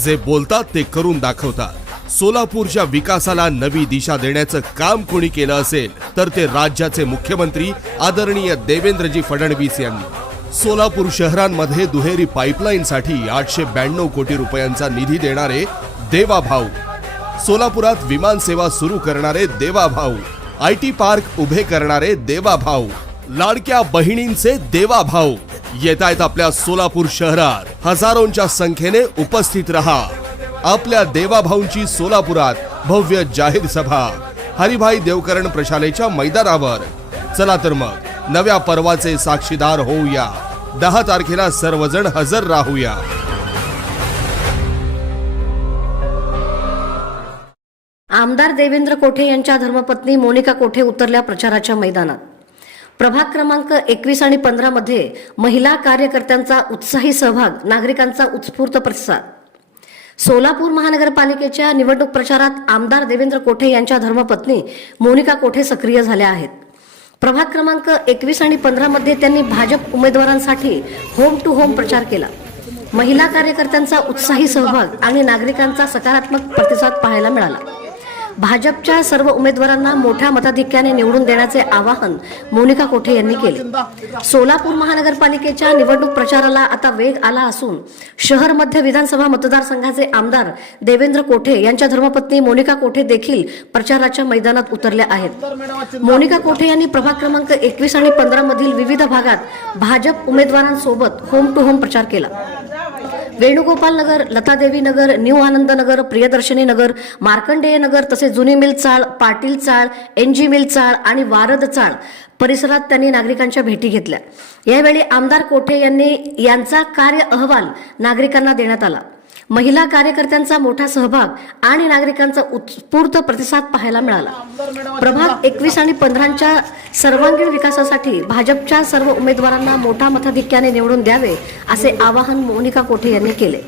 जे बोलतात ते करून दाखवतात। सोलापूरच्या विकासाला नवी दिशा देण्याचं काम कोणी केलं असेल तर ते राज्याचे मुख्यमंत्री आदरणीय देवेंद्रजी फडणवीस यांनी। सोलापूर शहरांमध्ये दुहेरी पाईपलाईनसाठी 892 कोटी रुपयांचा निधी देणारे देवाभाऊ, सोलापुरात विमान सेवा सुरू करणारे देवाभाऊ, IT पार्क उभे करणारे देवाभाऊ, लाडक्या बहिणींचे देवाभाऊ येतायत आपल्या सोलापूर शहरात। हजारोंच्या संख्येने उपस्थित रहा। आपल्या देवाभाऊंची सोलापुरात भव्य जाहीर सभा हरिभाई देवकरण प्रशालेच्या मैदानावर। चला तर मग नव्या पर्वाचे साक्षीदार होऊया। 10 तारखेला सर्वजण हजर राहूया। आमदार देवेंद्र कोठे यांच्या धर्मपत्नी मोनिका कोठे उतरल्या प्रचाराच्या मैदानात। प्रभाग क्रमांक 21 आणि 15 मध्ये महिला कार्यकर्त्यांचा उत्साही सहभाग, नागरिकांचा उत्स्फूर्त प्रतिसाद। सोलापूर महानगरपालिकेच्या निवडणूक प्रचारात आमदार देवेंद्र कोठे यांच्या धर्मपत्नी मोनिका कोठे सक्रिय झाल्या आहेत। प्रभाग क्रमांक 21 आणि 15 मध्ये त्यांनी भाजप उमेदवारांसाठी होम टू होम प्रचार केला। महिला कार्यकर्त्यांचा उत्साही सहभाग आणि नागरिकांचा सकारात्मक प्रतिसाद पाहायला मिळाला। भाजपच्या सर्व उमेदवारांना मोठ्या मताधिक्याने निवडून देण्याचे आवाहन मोनिका कोठे यांनी केले। सोलापूर महानगरपालिकेच्या निवडणूक प्रचाराला आता वेग आला असून शहर मध्य विधानसभा मतदारसंघाचे आमदार देवेंद्र कोठे यांच्या धर्मपत्नी मोनिका कोठे देखील प्रचाराच्या मैदानात उतरल्या आहेत। मोनिका कोठे यांनी प्रभाग क्रमांक 21 आणि 15 मधील विविध भागात भाजप उमेदवारांसोबत होम टू होम प्रचार केला। वेणुगोपाल नगर, लतादेवी नगर, न्यू आनंद नगर, प्रियदर्शनी नगर, मार्कंडेय नगर तसेच जुनी मिल चाळ, पाटील चाळ, NG मिल चाळ आणि वारद चाळ परिसरात त्यांनी नागरिकांच्या भेटी घेतल्या। यावेळी आमदार कोठे यांचा कार्य अहवाल नागरिकांना देण्यात आला। महिला कार्यकर्त्यांचा मोठा सहभाग आणि नागरिकांचा उत्स्फूर्त प्रतिसाद पाहायला मिळाला। प्रभाग 21 आणि 15च्या सर्वांगीण विकासासाठी भाजपच्या सर्व उमेदवारांना मोठ्या मताधिक्याने निवडून द्यावे असे आवाहन मोनिका कोठे यांनी केले।